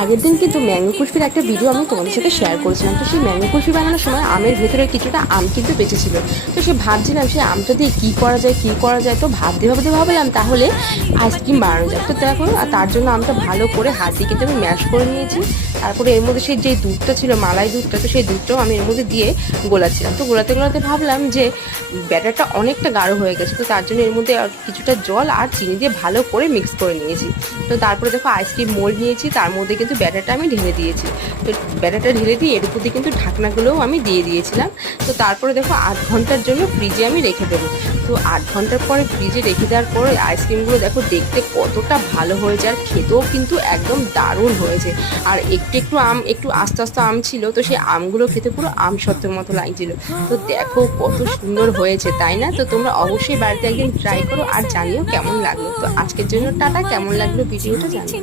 আগের দিন কিন্তু ম্যাঙ্গো কুলফির একটা ভিডিও আমি তোমাদের সাথে শেয়ার করেছিলাম। তো সেই ম্যাঙ্গো কুলফি বানানোর সময় আমের ভেতরে কিছুটা আম কিন্তু বেঁচেছিল। তো সে ভাবছিলাম সেই আমটা দিয়ে কী করা যায়। তো ভাবলাম তাহলে আইসক্রিম বানানো যায়। তো দেখো তার জন্য আমটা ভালো করে হাত দিয়ে কিন্তু আমি ম্যাশ করে নিয়েছি। তারপরে এর মধ্যে সেই যে দুধটা ছিল, মালাই দুধটা, তো সেই দুধটাও আমি এর মধ্যে দিয়ে গোলাচ্ছিলাম। তো গোলাতে ভাবলাম যে ব্যাটারটা অনেকটা গাঢ় হয়ে গেছে। তো তার জন্য এর মধ্যে কিছুটা জল আর চিনি দিয়ে ভালো করে মিক্স করে নিয়েছি। তো তারপরে দেখো আইসক্রিম মোল্ড নিয়েছি, তার মধ্যে কিন্তু ব্যাটারটা আমি ঢেলে দিয়েছি। তো ব্যাটারটা ঢেলে দিয়ে এর উপর দিয়ে কিন্তু ঢাকনাগুলোও আমি দিয়ে দিয়েছিলাম। তো তারপরে দেখো 8 ঘন্টার জন্য ফ্রিজে আমি রেখে দেবো। তো 8 ঘন্টার পরে ফ্রিজে রেখে দেওয়ার পরে আইসক্রিমগুলো দেখো দেখতে কতটা ভালো হয়েছে, আর খেতেও কিন্তু একদম দারুণ হয়েছে। আর একটু আস্তে আস্তে আম ছিল, তো সেই আমগুলো খেতে পুরো আম সত্যের মতো লাগছিল। তো দেখো কত সুন্দর হয়েছে, তাই না? তো তোমরা অবশ্যই বাড়িতে একদিন ট্রাই করো আর জানিও কেমন লাগলো। তো আজকের জন্য টাটা, কেমন লাগলো ভিডিওটা জানিও।